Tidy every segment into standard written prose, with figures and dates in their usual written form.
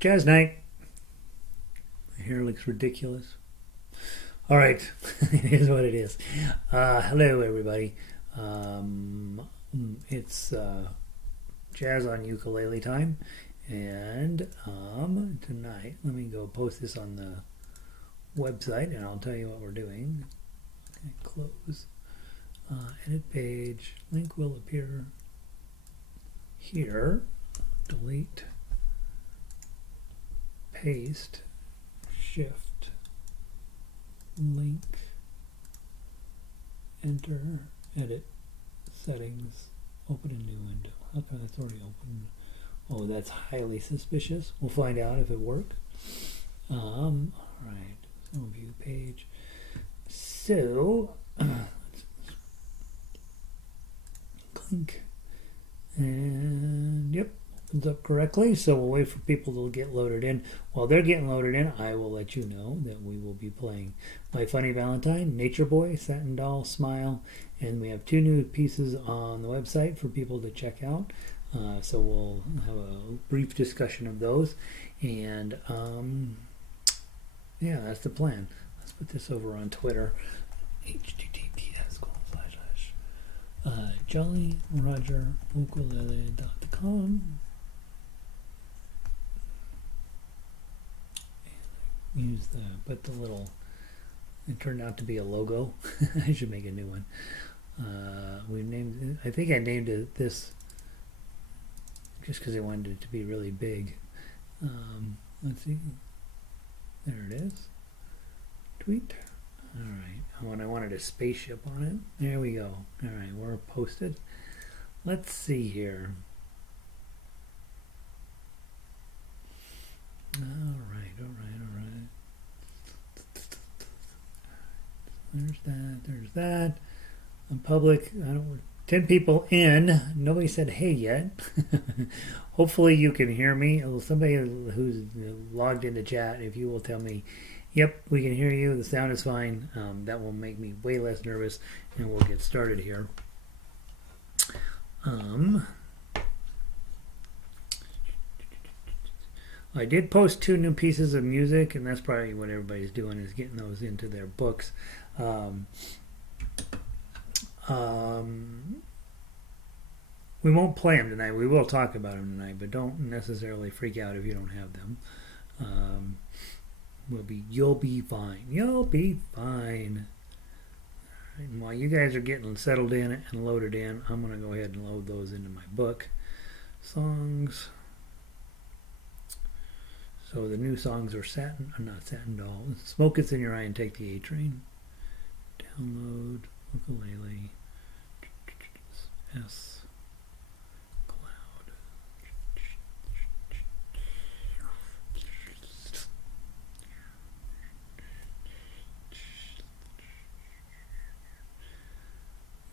Jazz night. My hair looks ridiculous. All right, it is what it is. Hello, everybody. Um, it's jazz on ukulele time, and tonight, let me go post this on the website, and I'll tell you what we're doing. Okay, close. Edit page. Link will appear here. Delete. Paste. Shift. Link. Enter. Edit. Settings. Open a new window. How come that's already open? Oh, that's highly suspicious. We'll find out if it worked. All right. So view page. So clink, and yep, opens up correctly. So we'll wait for people to get loaded in. While they're getting loaded in, I will let you know that we will be playing My Funny Valentine, Nature Boy, Satin Doll, Smile, and we have 2 new pieces on the website for people to check out. So we'll have a brief discussion of those, and yeah, that's the plan. Let's put this over on Twitter. jollyrogerukulele.com. Use put the little, it turned out to be a logo. I should make a new one. We named, I think I named it this just because I wanted it to be really big. Let's see. There it is. Tweet. All right. Oh, and I wanted a spaceship on it. There we go. All right, we're posted. Let's see here. All right. There's that. On public, 10 people in. Nobody said hey yet. Hopefully you can hear me. Somebody who's logged into chat, if you will tell me, yep, we can hear you, the sound is fine, that will make me way less nervous, and we'll get started here. I did post 2 new pieces of music, and that's probably what everybody's doing, is getting those into their books. We won't play them tonight. We will talk about them tonight, but don't necessarily freak out if you don't have them. You'll be fine. You'll be fine. All right, and while you guys are getting settled in and loaded in, I'm going to go ahead and load those into my book. Songs. So the new songs are Satin, not Satin Doll. Smoke It's in Your Eye and Take the A Train. Download. Ukulele. S. Cloud.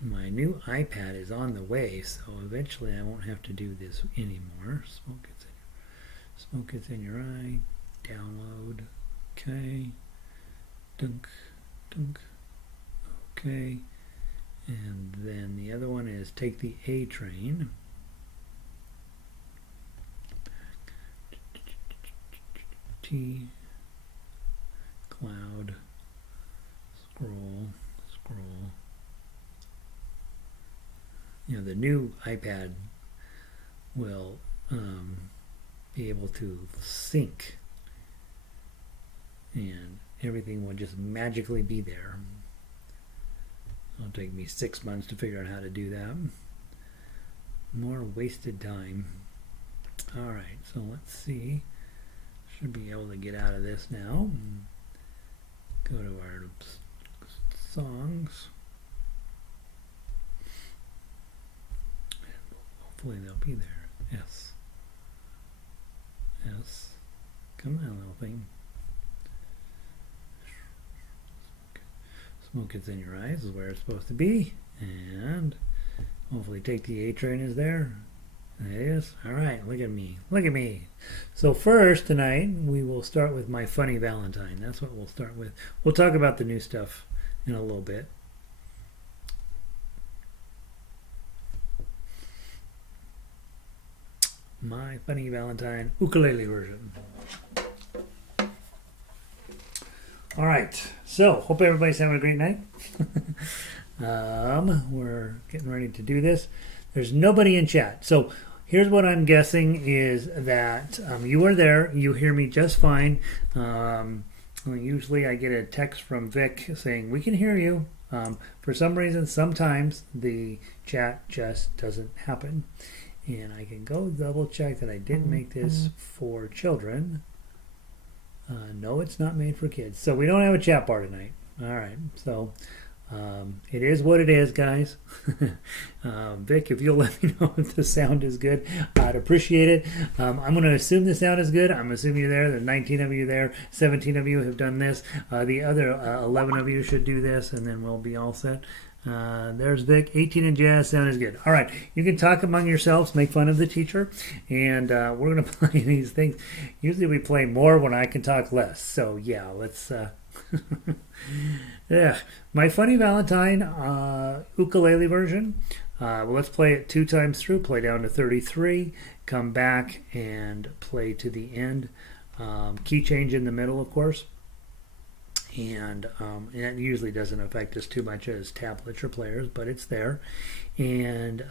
My new iPad is on the way, so eventually I won't have to do this anymore. Smoke It's in Your Eye. Download. Okay. Dunk. Okay. And then the other one is Take the A Train. T. Cloud. Scroll. You know, the new iPad will be able to sync, and everything will just magically be there. It'll take me 6 months to figure out how to do that. More wasted time. All right, so let's see. Should be able to get out of this now. Go to our songs. Hopefully they'll be there. S. Come on, little thing. Smoke It's in Your Eyes is where it's supposed to be. And hopefully Take the A Train is there. It is. All right, look at me. So first tonight we will start with My Funny Valentine. That's what we'll start with. We'll talk about the new stuff in a little bit. My Funny Valentine ukulele version. All right, so hope everybody's having a great night. We're getting ready to do this. There's nobody in chat, so here's what I'm guessing is that you are there. You hear me just fine. Usually I get a text from Vic saying we can hear you. For some reason, sometimes the chat just doesn't happen. And I can go double check that I didn't make this for children. No, it's not made for kids. So we don't have a chat bar tonight. All right. So it is what it is, guys. Vic, if you'll let me know if the sound is good, I'd appreciate it. I'm going to assume the sound is good. I'm assuming you're there. There's 19 of you there. 17 of you have done this. The other 11 of you should do this, and then we'll be all set. There's Vic. 18 and jazz. Sound is good. All right. You can talk among yourselves, make fun of the teacher, and we're going to play these things. Usually we play more when I can talk less. So, yeah, let's... yeah, My Funny Valentine ukulele version. Let's play it 2 times through. Play down to 33. Come back and play to the end. Key change in the middle, of course. And it usually doesn't affect us too much as tablature players, but it's there. And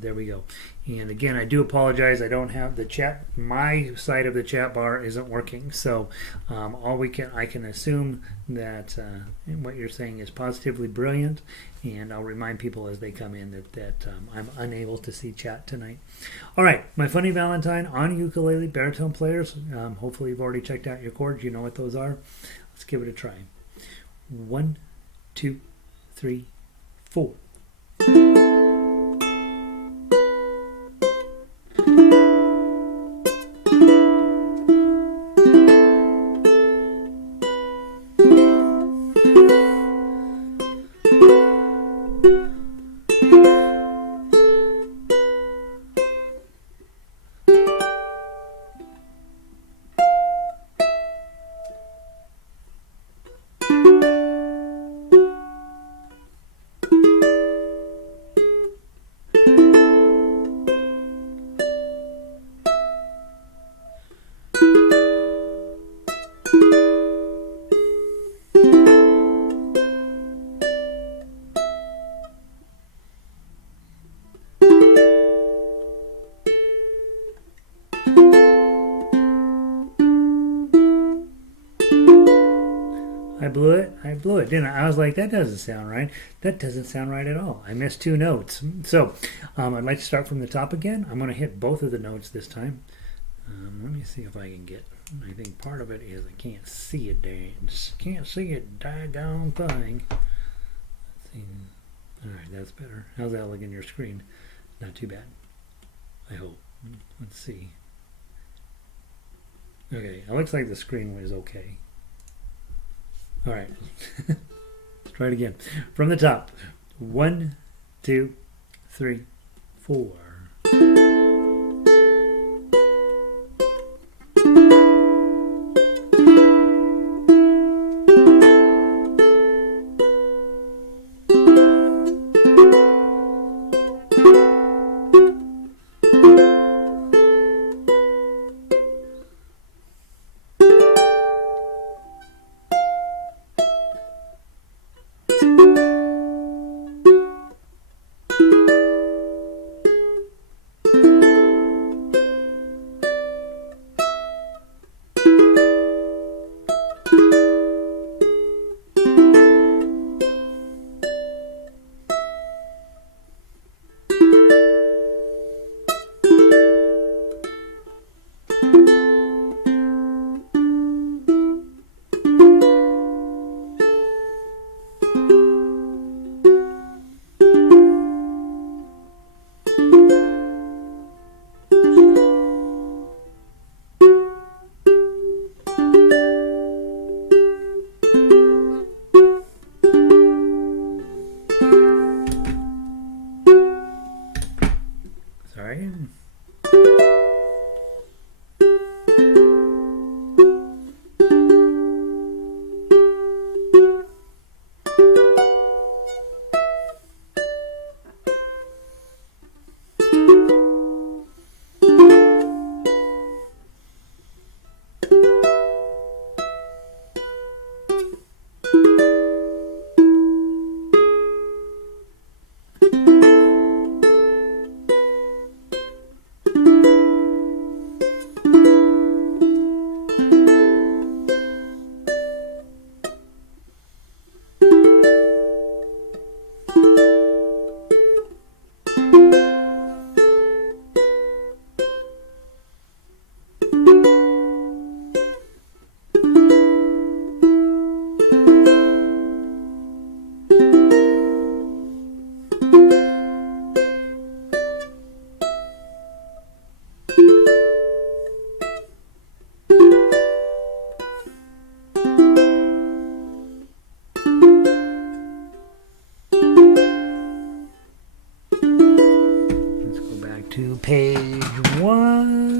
there we go. And again, I do apologize. I don't have the chat. My side of the chat bar isn't working. So I can assume that what you're saying is positively brilliant. And I'll remind people as they come in that I'm unable to see chat tonight. All right, My Funny Valentine on ukulele, baritone players. Hopefully you've already checked out your chords. You know what those are. Let's give it a try. 1, 2, 3, 4. I blew it, didn't I? I was like, that doesn't sound right. That doesn't sound right at all. I missed 2 notes. So I'd like to start from the top again. I'm going to hit both of the notes this time. Let me see if I can get... I think part of it is I can't see it. Can't see it, daggone thing. Let's see. All right, that's better. How's that look in your screen? Not too bad, I hope. Let's see. Okay, it looks like the screen was okay. All right, let's try it again. From the top. 1, 2, 3, 4.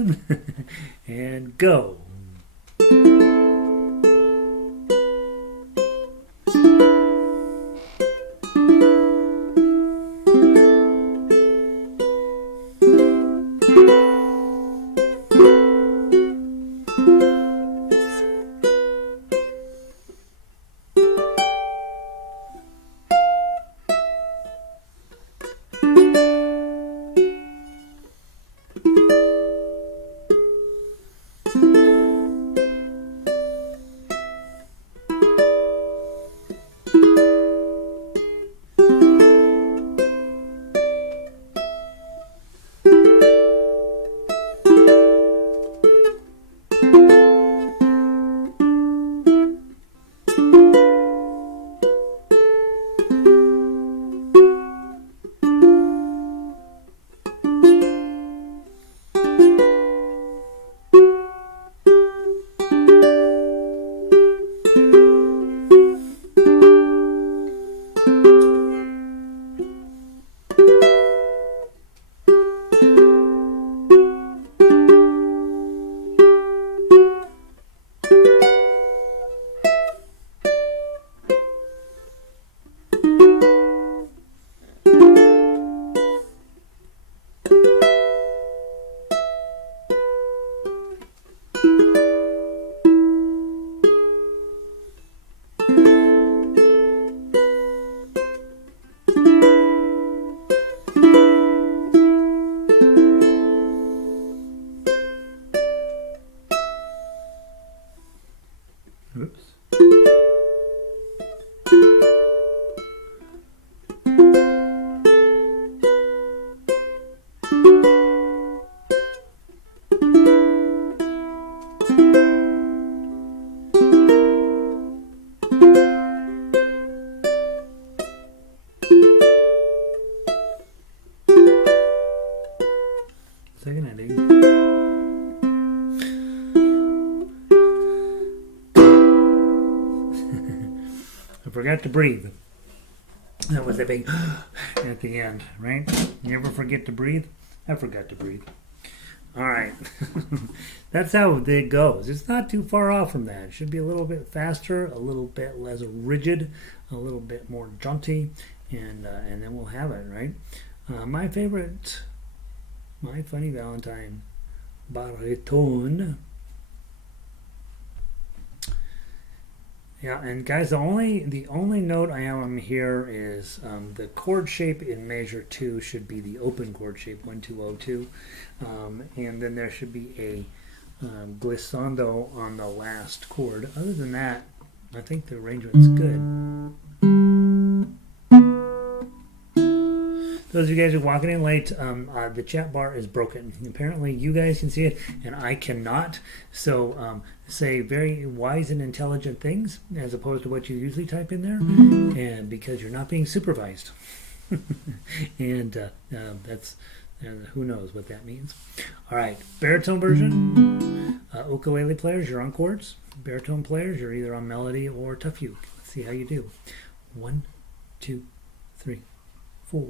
one, and go. Oops. Second ending. I forgot to breathe. That was a big at the end, right? You ever forget to breathe? I forgot to breathe. All right. That's how it goes. It's not too far off from that. It should be a little bit faster, a little bit less rigid, a little bit more jaunty, and then we'll have it, right? My favorite, My Funny Valentine, Baritone. Yeah, and guys, the only note I have on here is the chord shape in measure 2 should be the open chord shape 1202, and then there should be a glissando on the last chord. Other than that, I think the arrangement's good. Those of you guys who are walking in late, the chat bar is broken. Apparently you guys can see it, and I cannot. So say very wise and intelligent things as opposed to what you usually type in there, and because you're not being supervised. And that's who knows what that means. All right, baritone version. Ukulele players, you're on chords. Baritone players, you're either on melody or tough uke. Let's see how you do. 1, 2, 3, 4.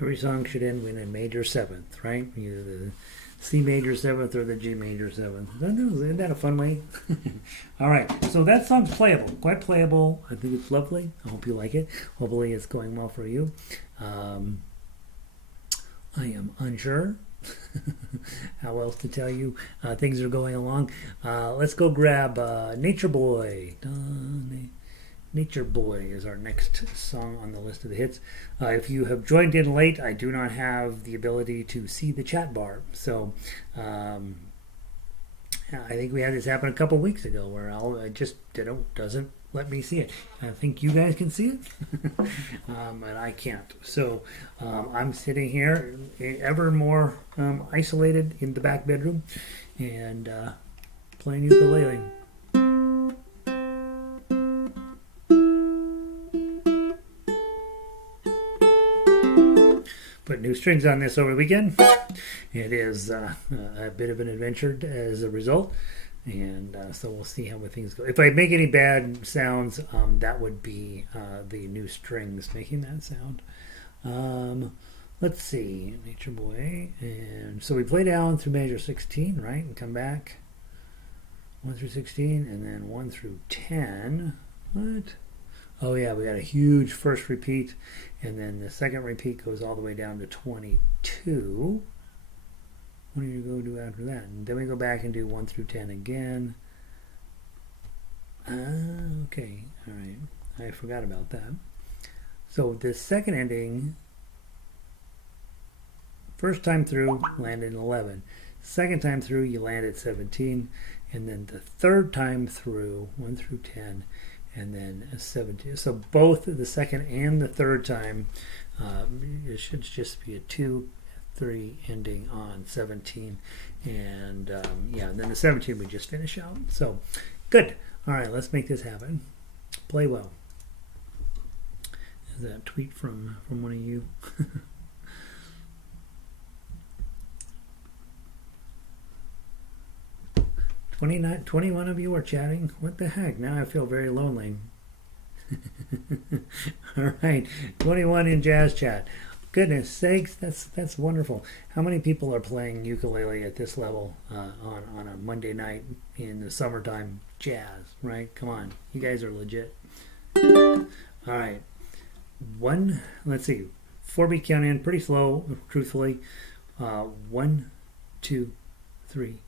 Every song should end with a major seventh, right? Either the C major seventh or the G major seventh. Isn't that a fun way? All right, so that song's playable, quite playable. I think it's lovely. I hope you like it. Hopefully it's going well for you. I am unsure how else to tell you. Things are going along. Let's go grab Nature Boy. Nature Boy is our next song on the list of the hits. If you have joined in late, I do not have the ability to see the chat bar. So I think we had this happen a couple weeks ago where I just doesn't let me see it. I think you guys can see it, and I can't. So I'm sitting here ever more isolated in the back bedroom and playing ukulele. Put new strings on this over the weekend. It is a bit of an adventure as a result, and so we'll see how things go. If I make any bad sounds, that would be the new strings making that sound. Let's see, Nature Boy, and so we play down through major 16, right, and come back 1 through 16, and then 1 through 10. What? Oh yeah, we got a huge first repeat, and then the second repeat goes all the way down to 22. What do you go do after that? And then we go back and do 1 through 10 again. Okay, all right. I forgot about that. So the second ending, first time through, landed in 11. Second time through, you land at 17, and then the third time through, 1 through 10, and then a 17. So both the second and the third time, it should just be a 2-3 ending on 17, and yeah, and then the 17 we just finish out. So good. All right, let's make this happen. Play well. Is that a tweet from one of you? 21 of you are chatting. What the heck? Now I feel very lonely. All right, 21 in jazz chat. Goodness sakes, that's wonderful. How many people are playing ukulele at this level on a Monday night in the summertime? Jazz, right? Come on, you guys are legit. All right, let's see, 4-beat count in, pretty slow, truthfully. 1, 2, 3.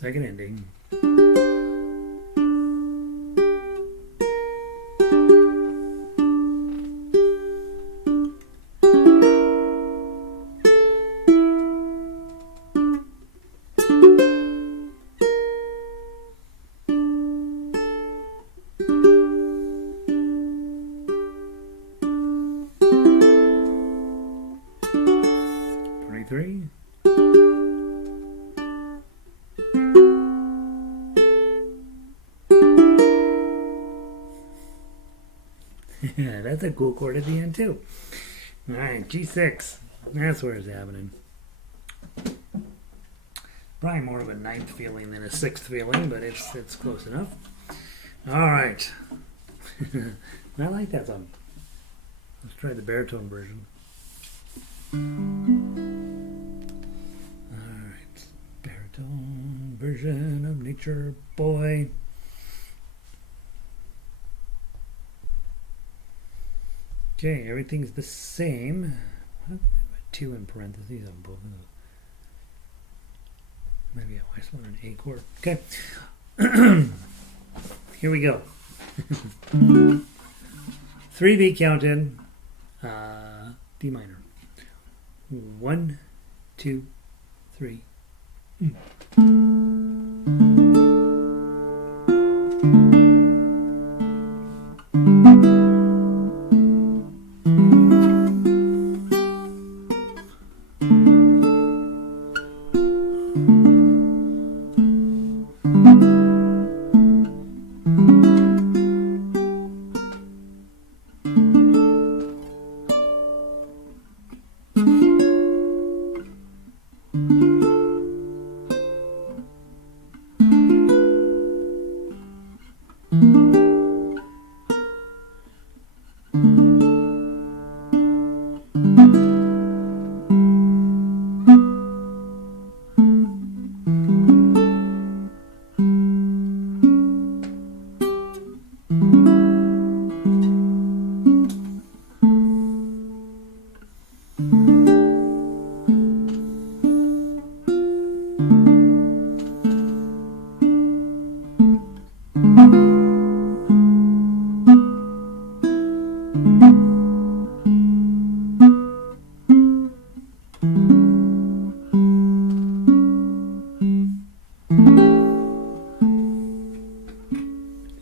Second ending. 3. That's a cool chord at the end too. All right, G6. That's where it's happening. Probably more of a ninth feeling than a sixth feeling, but it's close enough. All right. I like that song. Let's try the baritone version. All right, baritone version of Nature Boy. Okay, everything's the same. 2 in parentheses on both of those. Maybe I always want an A chord. Okay. Here we go. 3 count in. D minor. 1, 2, 3.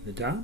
The top.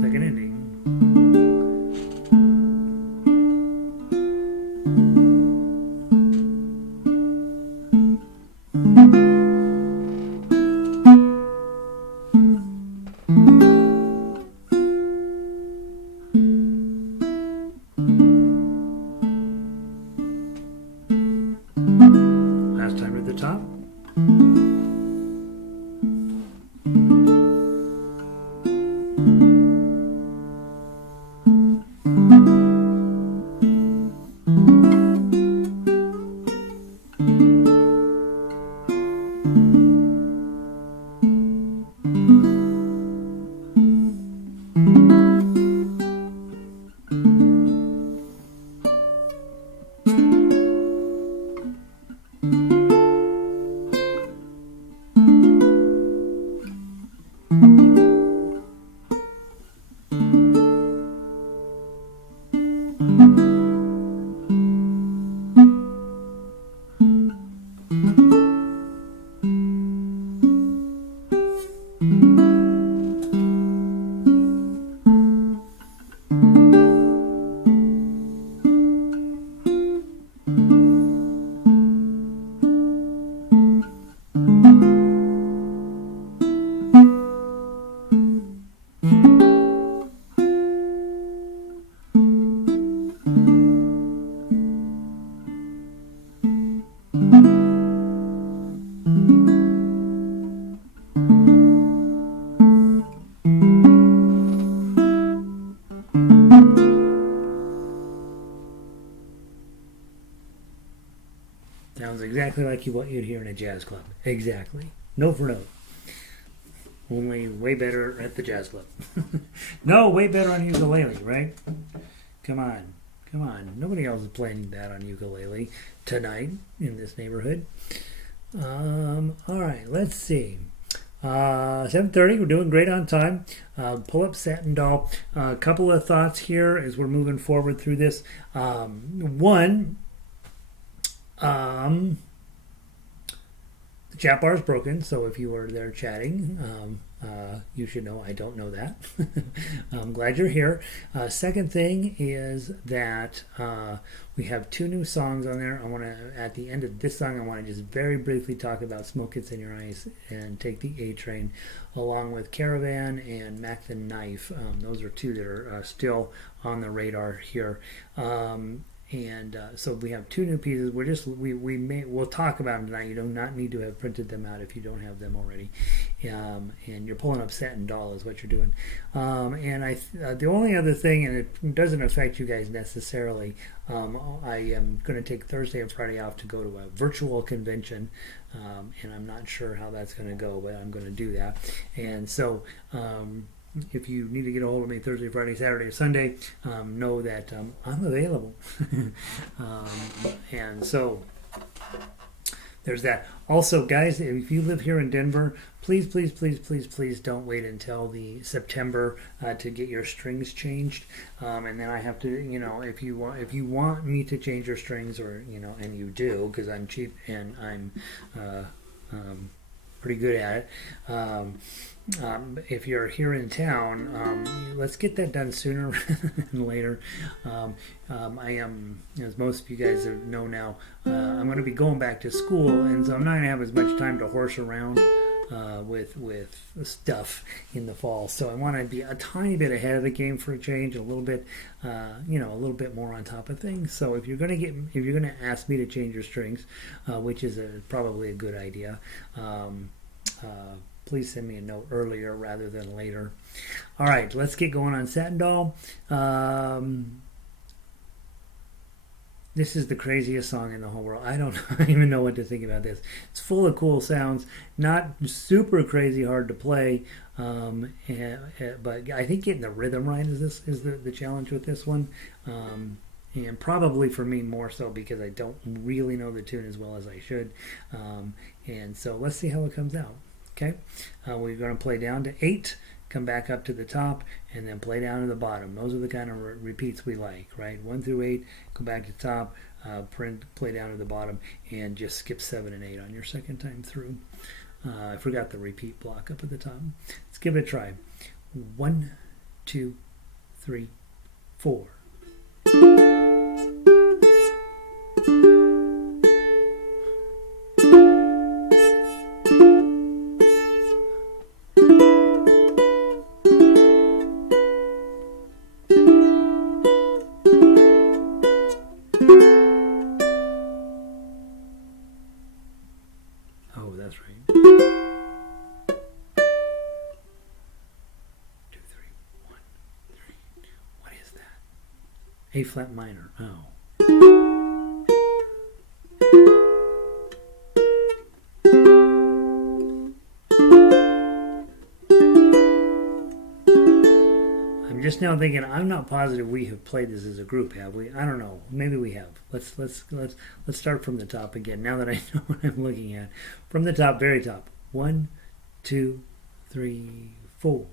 Second ending. Last time at the top. Sounds exactly like what you'd hear in a jazz club. Exactly. Note for note. Only way better at the jazz club. No, way better on ukulele, right? Come on. Come on. Nobody else is playing that on ukulele tonight in this neighborhood. All right, let's see. 7:30, we're doing great on time. Pull up Satin Doll. A couple of thoughts here as we're moving forward through this. One, the chat bar is broken, so if you are there chatting, you should know I don't know that. I'm glad you're here. Second thing is that we have 2 new songs on there. I want to, at the end of this song, I want to just very briefly talk about Smoke Gets in Your Eyes and Take the A Train, along with Caravan and Mac the Knife. Those are 2 that are still on the radar here. So we have 2 new pieces. We'll talk about them tonight. You do not need to have printed them out if you don't have them already. And you're pulling up Satin Doll is what you're doing. The only other thing, and it doesn't affect you guys necessarily, I am going to take Thursday and Friday off to go to a virtual convention, and I'm not sure how that's going to go, but I'm going to do that. And so if you need to get a hold of me Thursday, Friday, Saturday, or Sunday, know that I'm available. And so there's that. Also, guys, if you live here in Denver, please don't wait until the September to get your strings changed. And then I have to, if you want me to change your strings, or and you do, because I'm cheap and I'm pretty good at it. If you're here in town, let's get that done sooner than later. I am, as most of you guys know now, I'm going to be going back to school, and so I'm not going to have as much time to horse around with stuff in the fall. So I want to be a tiny bit ahead of the game for a change, a little bit, a little bit more on top of things. So if you're going to ask me to change your strings, which is probably a good idea. Please send me a note earlier rather than later. All right, let's get going on Satin Doll. This is the craziest song in the whole world. I don't even know what to think about this. It's full of cool sounds, not super crazy hard to play, but I think getting the rhythm right is the challenge with this one. And probably for me more so because I don't really know the tune as well as I should. And so let's see how it comes out. Okay, we're going to play down to 8, come back up to the top, and then play down to the bottom. Those are the kind of repeats we like, right? 1 through 8, go back to the top, play down to the bottom, and just skip 7 and 8 on your second time through. I forgot the repeat block up at the top. Let's give it a try. 1, 2, 3, 4. Oh, that's right. 2, 3, 1, 3. What is that? A flat minor. Oh. I'm just now thinking. I'm not positive we have played this as a group, have we? I don't know. Maybe we have. Let's start from the top again. Now that I know what I'm looking at, from the top, very top. 1, 2, 3, 4.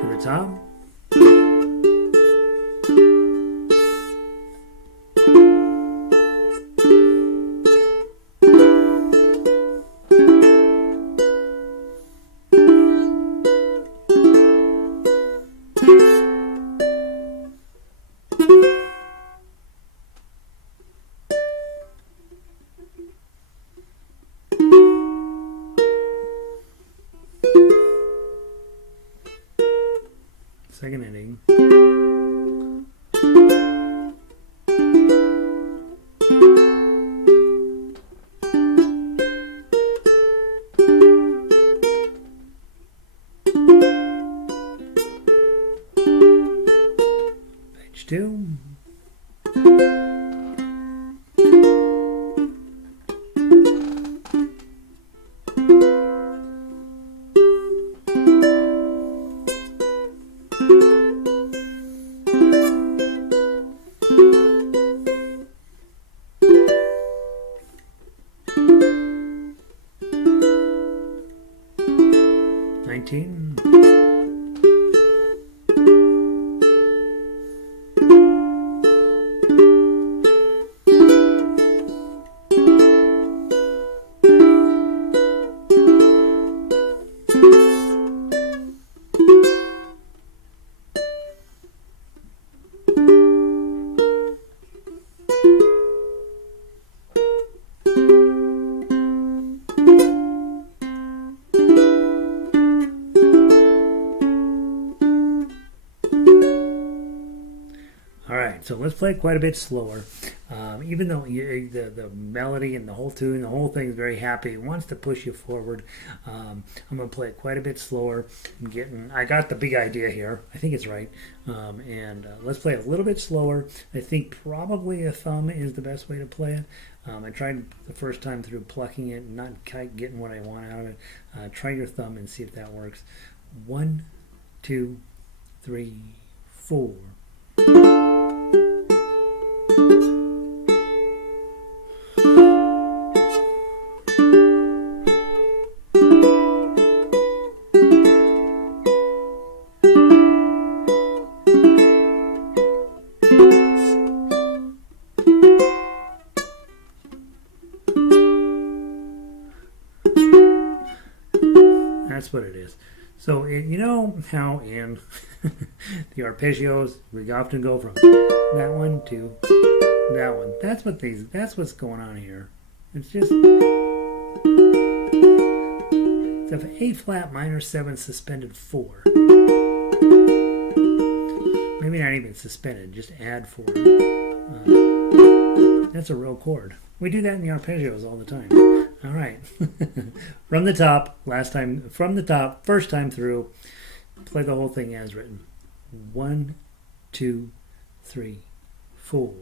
To the top. second ending. Page 2. So let's play it quite a bit slower. Even though the melody and the whole tune, the whole thing is very happy, it wants to push you forward. I'm going to play it quite a bit slower. I got the big idea here. I think it's right. Let's play it a little bit slower. I think probably a thumb is the best way to play it. I tried the first time through plucking it and not quite getting what I want out of it. Try your thumb and see if that works. 1, 2, 3, 4. That's what it is. So you know how in the arpeggios we often go from that one to that one. That's what's going on here. It's just it's A flat minor 7 suspended 4. Maybe not even suspended, just add 4. That's a real chord. We do that in the arpeggios all the time. All right. From the top, first time through, play the whole thing as written. 1, 2, 3, 4.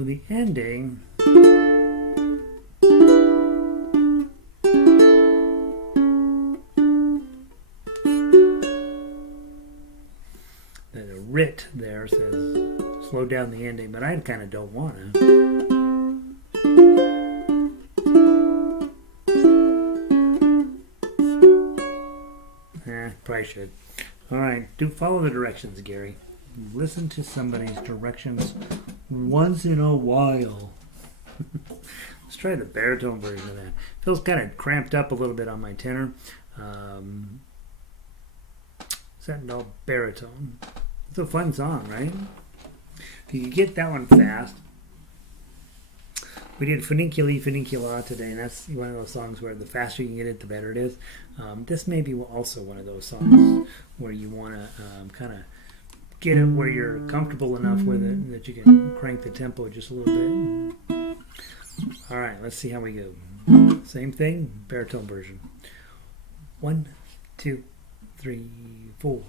So the ending. The writ there says slow down the ending, but I kind of don't want to. Probably should. All right, do follow the directions, Gary. Listen to somebody's directions once in a while. Let's try the baritone version of that. Feels kind of cramped up a little bit on my tenor. Satin baritone. It's a fun song, right? If you get that one fast. We did Funiculi Funicula today, and that's one of those songs where the faster you can get it, the better it is. This may be also one of those songs where you want to kind of get it where you're comfortable enough with it that you can crank the tempo just a little bit. All right, let's see how we go. Same thing, baritone version. 1, 2, 3, 4.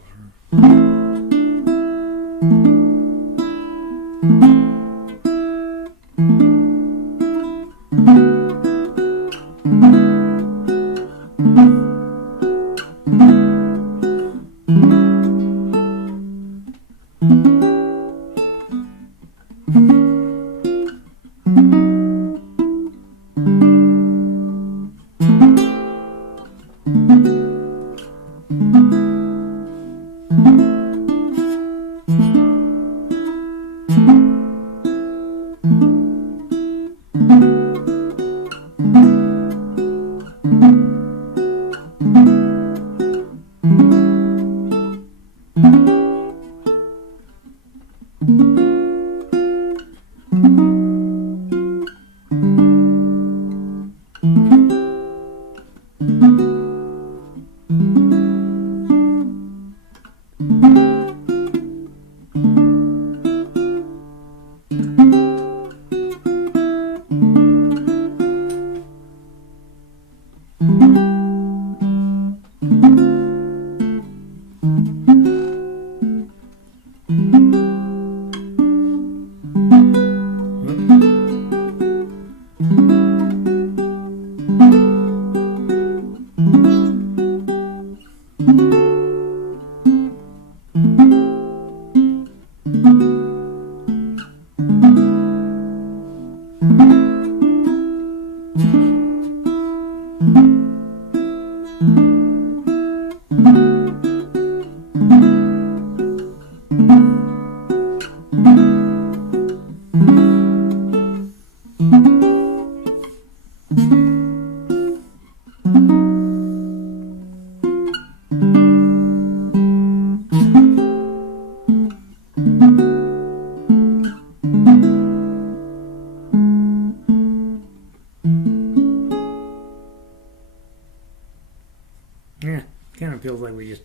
Yeah, kind of feels like we just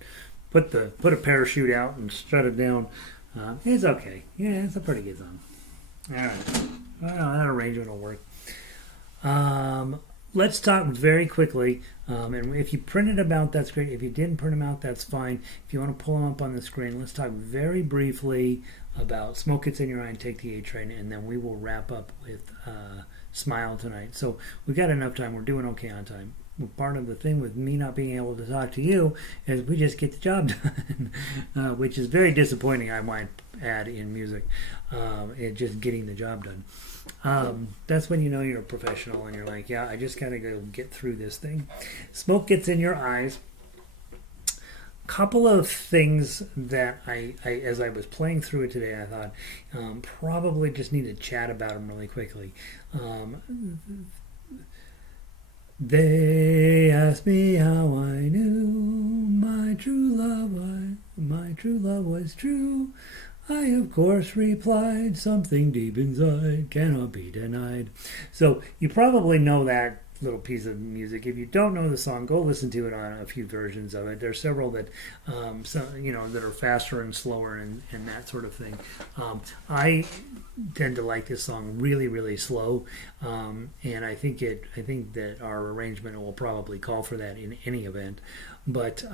put a parachute out and strut it down. It's okay. Yeah, it's a pretty good song. All right. Well, that arrangement will work. Let's talk very quickly. And if you printed them out, that's great. If you didn't print them out, that's fine. If you want to pull them up on the screen, let's talk very briefly about Smoke Gets in Your Eye and Take the A Train, and then we will wrap up with Smile tonight. So we've got enough time. We're doing okay on time. Part of the thing with me not being able to talk to you is we just get the job done, which is very disappointing, I might add, in music, just getting the job done. That's when you know you're a professional and you're like, yeah, I just got to go get through this thing. Smoke Gets in Your Eyes. Couple of things that I as I was playing through it today, I thought probably just need to chat about them really quickly. They asked me how I knew my true love was true. I, of course, replied, something deep inside cannot be denied. So you probably know that little piece of music. If you don't know the song, go listen to it on a few versions of it. There's several that, that are faster and slower and that sort of thing. I tend to like this song really, really slow, and I think that our arrangement will probably call for that in any event. But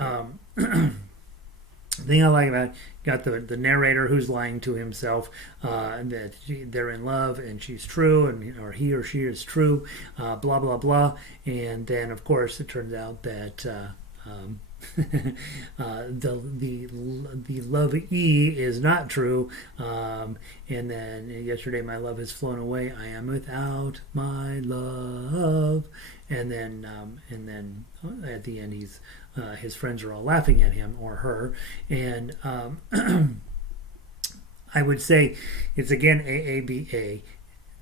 The thing I like about it, got the narrator who's lying to himself that they're in love and she's true, and or he or she is true, blah blah blah, and then of course it turns out that um, the love is not true, and then yesterday my love has flown away. I am without my love, and then at the end his friends are all laughing at him or her, and I would say it's again AABA.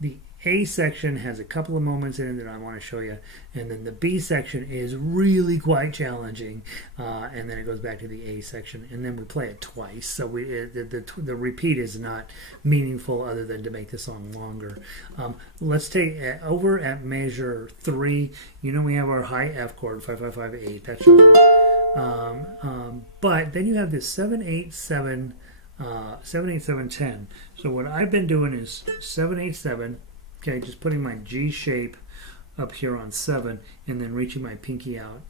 The A section has a couple of moments in it that I want to show you, and then the B section is really quite challenging, and then it goes back to the A section, and then we play it twice. So the repeat is not meaningful other than to make the song longer. Let's take over at measure 3. You know we have our high F chord 5 5 5 8. That shows up. But then you have this 7 8 7 7 8 7 10. So what I've been doing is 7 8 7. Okay, just putting my G shape up here on 7 and then reaching my pinky out.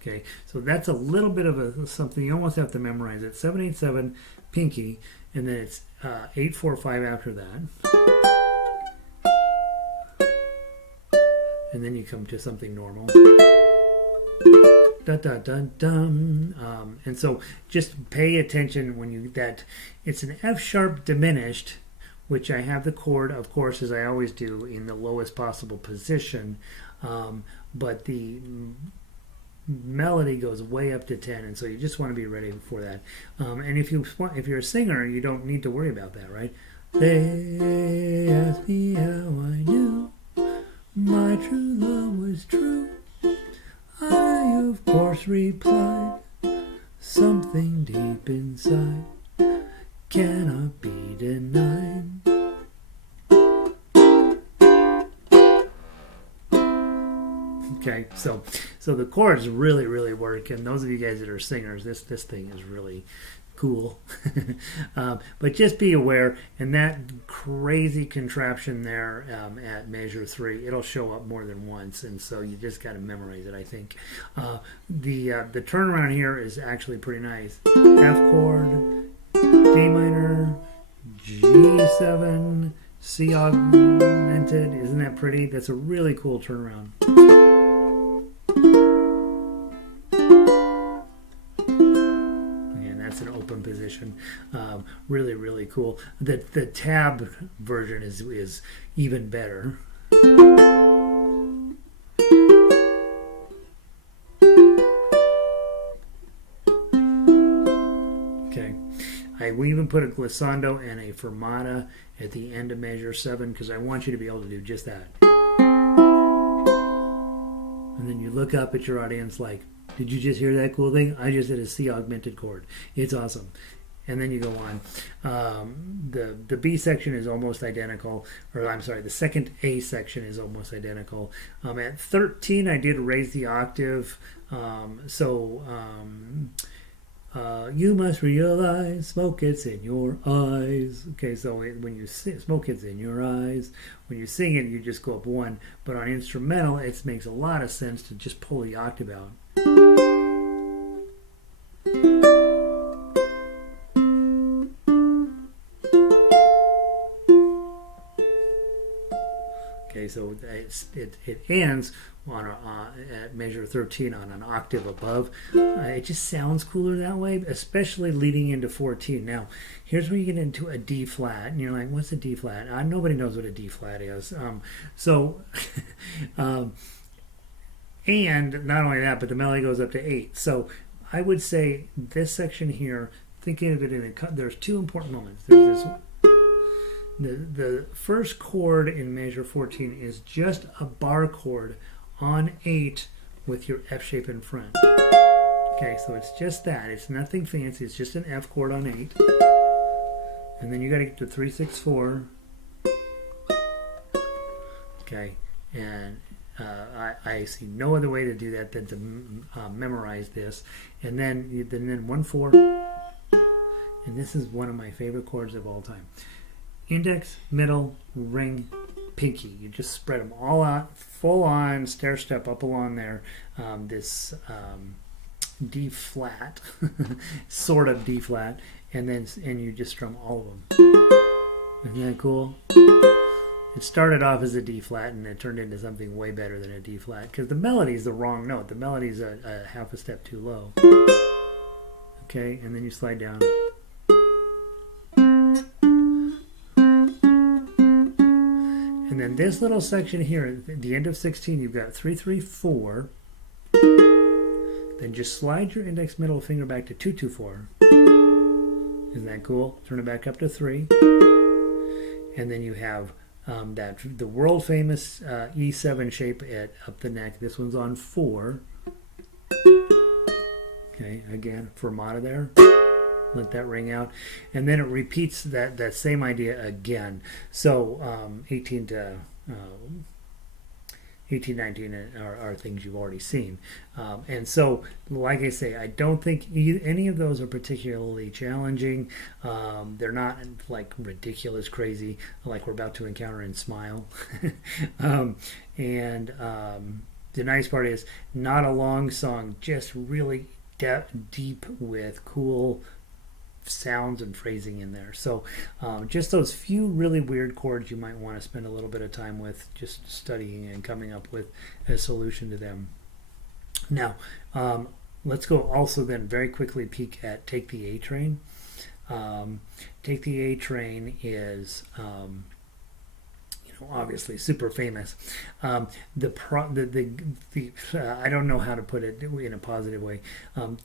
Okay, so that's a little bit of something you almost have to memorize it. 7 8 7 pinky, and then it's 8 4 5 after that. And then you come to something normal. Da, da, da, dum. And so just pay attention when that it's an F sharp diminished, which I have the chord, of course, as I always do, in the lowest possible position, but the melody goes way up to 10, and so you just want to be ready for that. And if you're a singer, you don't need to worry about that, right? They asked me how I knew my true love was true. I, of course, replied, something deep inside cannot be denied. Okay, so the chords really, really work, and those of you guys that are singers, this thing is really cool. But just be aware, and that crazy contraption there at measure 3, it'll show up more than once, and so you just got to memorize it, I think. The turnaround here is actually pretty nice. F chord, D minor, G7, C augmented. Isn't that pretty? That's a really cool turnaround. An open position, really, really cool. The tab version is even better. Okay, we even put a glissando and a fermata at the end of measure 7 because I want you to be able to do just that. And then you look up at your audience like, did you just hear that cool thing? I just did a C augmented chord. It's awesome. And then you go on. The B section is almost identical, or I'm sorry, the second A section is almost identical. At 13, I did raise the octave. You must realize smoke gets in your eyes. Okay, so when you sing, smoke gets in your eyes. When you sing it, you just go up 1. But on instrumental, it makes a lot of sense to just pull the octave out. Okay, so it ends on at measure 13 on an octave above. It just sounds cooler that way, especially leading into 14. Now, here's where you get into a D flat, and you're like, what's a D flat? Nobody knows what a D flat is. And not only that, but the melody goes up to 8. So I would say this section here, thinking of it there's 2 important moments. There's this. The first chord in measure 14 is just a bar chord on 8 with your F shape in front. Okay, so it's just that. It's nothing fancy. It's just an F chord on 8. And then you got to get to 3 6 4. Okay, and I see no other way to do that than to memorize this. And then 1 4. And this is one of my favorite chords of all time. Index, middle, ring, pinky. You just spread them all out, full on stair step up along there. This D flat, sort of D flat, and you just strum all of them. Isn't that cool? It started off as a D flat and it turned into something way better than a D flat because the melody is the wrong note. The melody is a half a step too low. Okay, and then you slide down. And then this little section here, at the end of 16, you've got 3, 3, 4. Then just slide your index middle finger back to 2, 2, 4. Isn't that cool? Turn it back up to 3. And then you have the world famous E7 shape up the neck. This one's on 4. Okay, again, fermata there. Let that ring out. And then it repeats that same idea again. So 18 to 18, 19 are things you've already seen. And so, like I say, I don't think any of those are particularly challenging. They're not like ridiculous crazy like we're about to encounter in Smile. The nice part is not a long song, just really deep with cool sounds and phrasing in there. So just those few really weird chords you might want to spend a little bit of time with just studying and coming up with a solution to them. Now let's go also then very quickly peek at Take the A Train. Take the A Train is obviously super famous. I don't know how to put it in a positive way.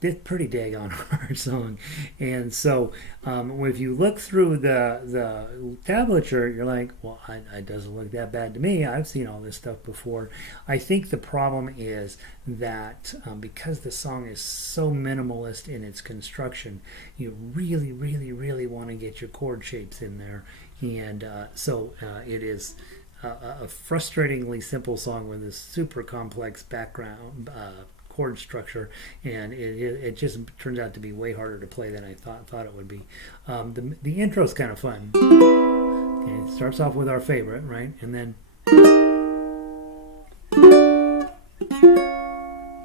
It's pretty daggone hard song, and so if you look through the tablature, you're like, well, it doesn't look that bad to me. I've seen all this stuff before. I think the problem is that because the song is so minimalist in its construction, you really, really, really want to get your chord shapes in there. And so it is a frustratingly simple song with this super complex background chord structure, and it just turns out to be way harder to play than I thought it would be. The intro is kind of fun. Okay, it starts off with our favorite, right, and then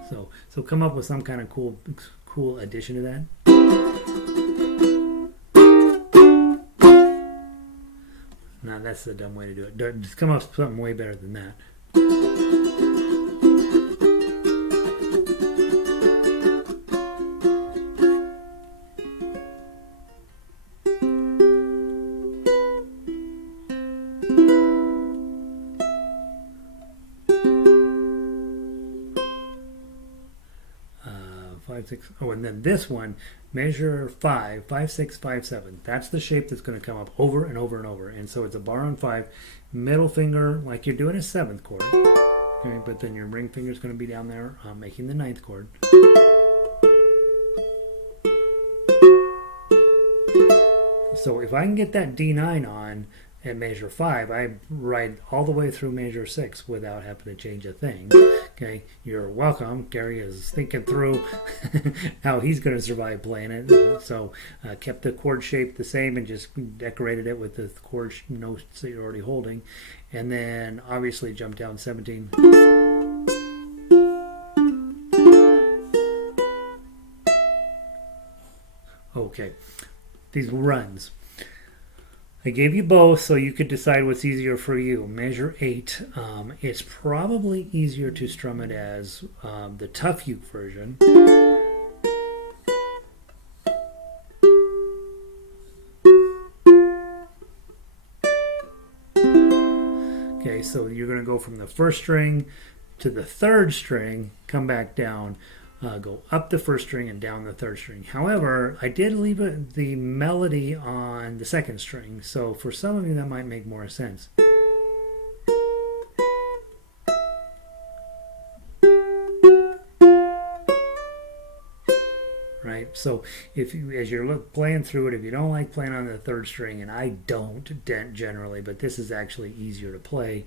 so come up with some kind of cool addition to that. No, that's the dumb way to do it. Just come up with something way better than that. 5, 6. Oh, and then this one, measure 5, 5, 6, 5, 7. That's the shape that's going to come up over and over and over. And so it's a bar on 5, middle finger like you're doing a 7th chord. Okay, but then your ring finger is going to be down there making the 9th chord. So if I can get that D9 on at measure 5, I ride all the way through measure 6 without having to change a thing. Okay, you're welcome. Gary is thinking through how he's going to survive playing it. So kept the chord shape the same and just decorated it with the chord notes that you're already holding. And then obviously jump down 17. Okay, these runs. I gave you both so you could decide what's easier for you. Measure 8. It's probably easier to strum it as the tough uke version. Okay, so you're going to go from the 1st string to the 3rd string, come back down. Go up the 1st string and down the 3rd string. However, I did leave the melody on the 2nd string, so for some of you that might make more sense. Right? So if you, as you're playing through it, if you don't like playing on the 3rd string, and I don't generally, but this is actually easier to play,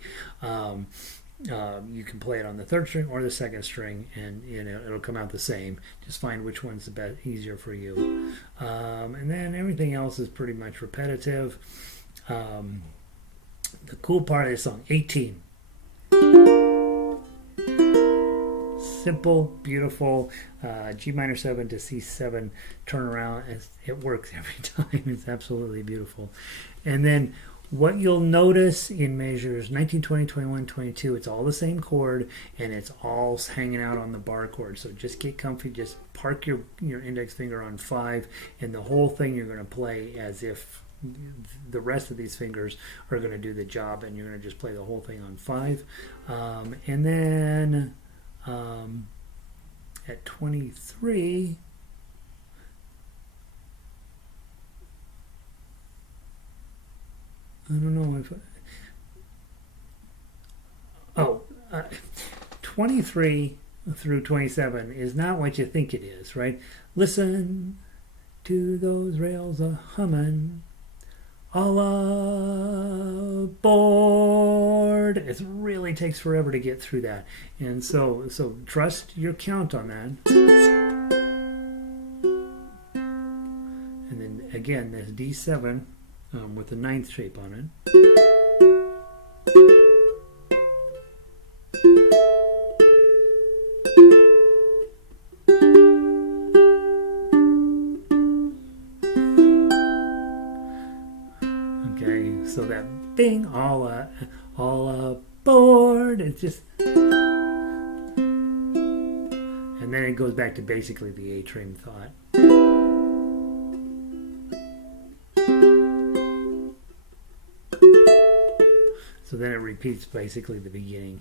you can play it on the 3rd string or the 2nd string, and it'll come out the same. Just find which one's the best, easier for you. And then everything else is pretty much repetitive. The cool part of this song, 18. Simple, beautiful, G minor 7 to C7 turnaround. It works every time. It's absolutely beautiful. And then what you'll notice in measures 19, 20, 21, 22, it's all the same chord, and it's all hanging out on the bar chord. So just get comfy, just park your index finger on 5, and the whole thing you're going to play as if the rest of these fingers are going to do the job, and you're going to just play the whole thing on 5. And then at 23, I don't know if 23 through 27 is not what you think it is, right? Listen to those rails a humming, all aboard. It really takes forever to get through that, and so trust your count on that. And then again, there's D7 with the 9th shape on it. So that thing, all aboard, it's just, and then it goes back to basically the A train thought. So then it repeats basically the beginning.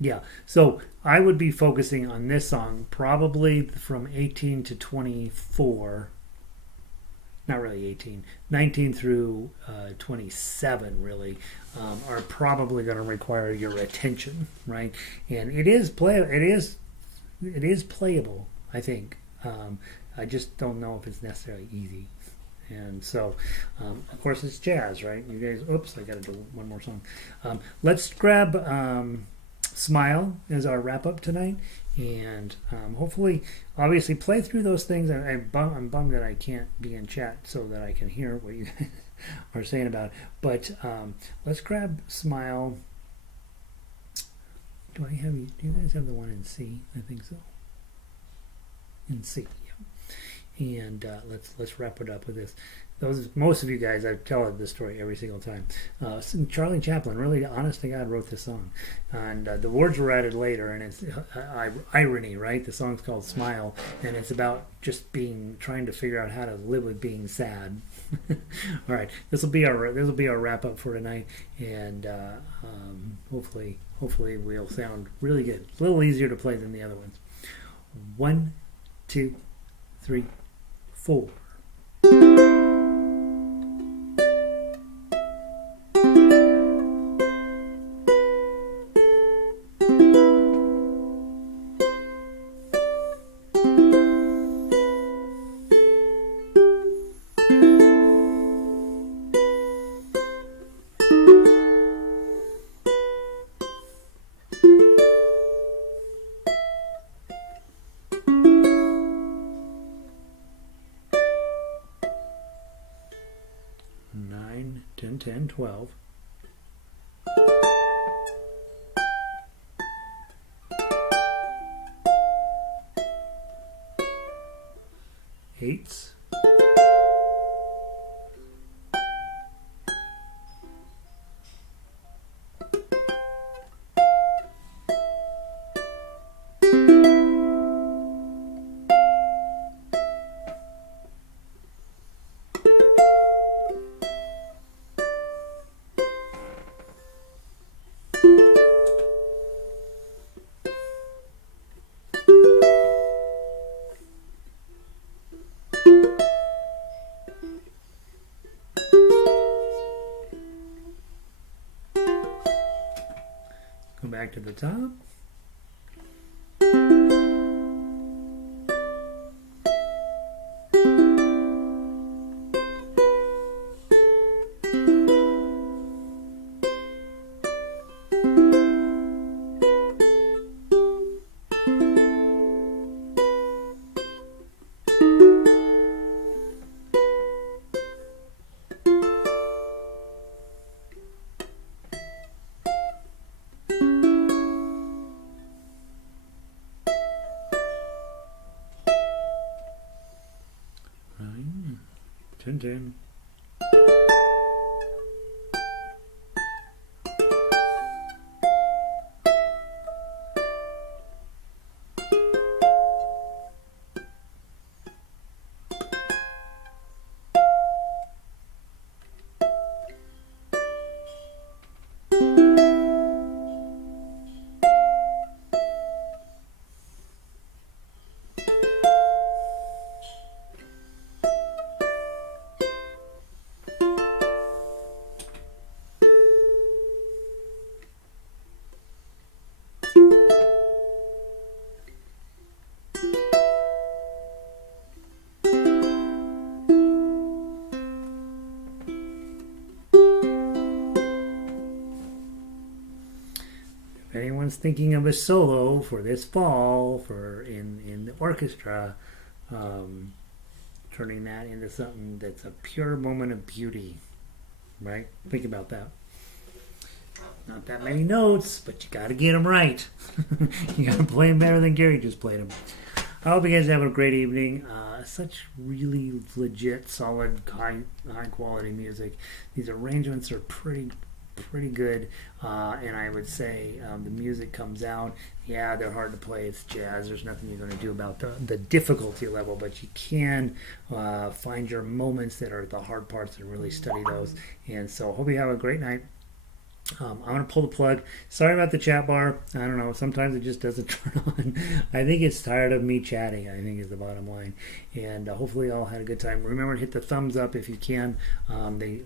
Yeah, so I would be focusing on this song probably from 18 to 24. Not really 18, 19 through 27 really are probably going to require your attention, right? And it is playable, I think. I just don't know if it's necessarily easy. And so, of course, it's jazz, right? You guys, oops, I got to do one more song. Let's grab Smile as our wrap up tonight. And hopefully, obviously, play through those things. I'm bummed that I can't be in chat so that I can hear what you guys are saying about it. But let's grab Smile. Do you guys have the one in C? I think so. In C, yeah. And let's wrap it up with this. Most of you guys, I tell this story every single time. Charlie Chaplin, really, honest to God, wrote this song, and the words were added later. And it's irony, right? The song's called "Smile," and it's about just trying to figure out how to live with being sad. All right, this will be our wrap up for tonight, and hopefully we'll sound really good. It's a little easier to play than the other ones. 1, 2, 3, 4. Nine, 10, 10, 12. Eights. Go back to the top. Tintin. If anyone's thinking of a solo for this fall for in the orchestra, um, turning that into something that's a pure moment of beauty, right? Think about that. Not that many notes, but you got to get them right. You got to play them better than Gary just played them. I hope you guys have a great evening. Such really legit, solid, high quality music. These arrangements are pretty good, and I would say the music comes out. Yeah, they're hard to play. It's jazz. There's nothing you're going to do about the difficulty level, but you can find your moments that are the hard parts and really study those. And so, hope you have a great night. I'm going to pull the plug. Sorry about the chat bar. I don't know. Sometimes it just doesn't turn on. I think it's tired of me chatting, I think is the bottom line. And hopefully you all had a good time. Remember to hit the thumbs up if you can. They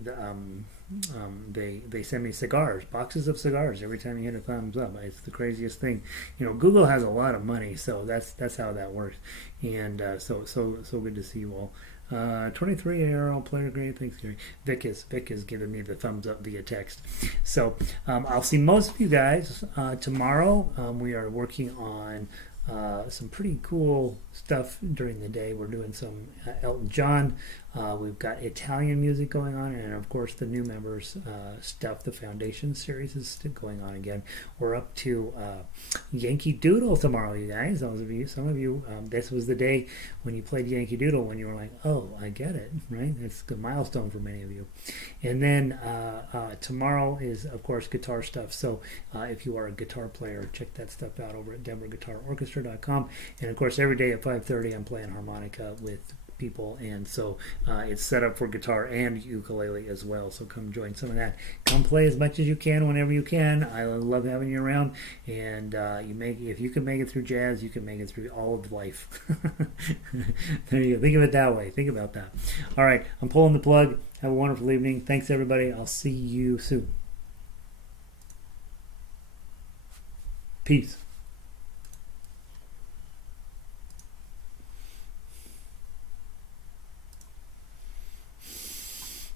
send me cigars, boxes of cigars every time you hit a thumbs up. It's the craziest thing. You know, Google has a lot of money, so that's how that works. And so good to see you all. 23 ARL player grade. Thanks, Gary. Vic is giving me the thumbs up via text. So I'll see most of you guys tomorrow. We are working on some pretty cool stuff during the day. We're doing some Elton John. We've got Italian music going on, and of course the new members stuff. The Foundation series is still going on again. We're up to Yankee Doodle tomorrow, you guys. Some of you, this was the day when you played Yankee Doodle when you were like, oh, I get it, right? It's a milestone for many of you. And then tomorrow is, of course, guitar stuff. So if you are a guitar player, check that stuff out over at DenverGuitarOrchestra.com. And of course, every day at 5:30, I'm playing harmonica with people, and so it's set up for guitar and ukulele as well, so come join some of that. Come play as much as you can whenever you can. I love having you around, and if you can make it through jazz, you can make it through all of life. There you go. Think of it that way. Think about that. All right, I'm pulling the plug. Have a wonderful evening. Thanks everybody. I'll see you soon. Peace.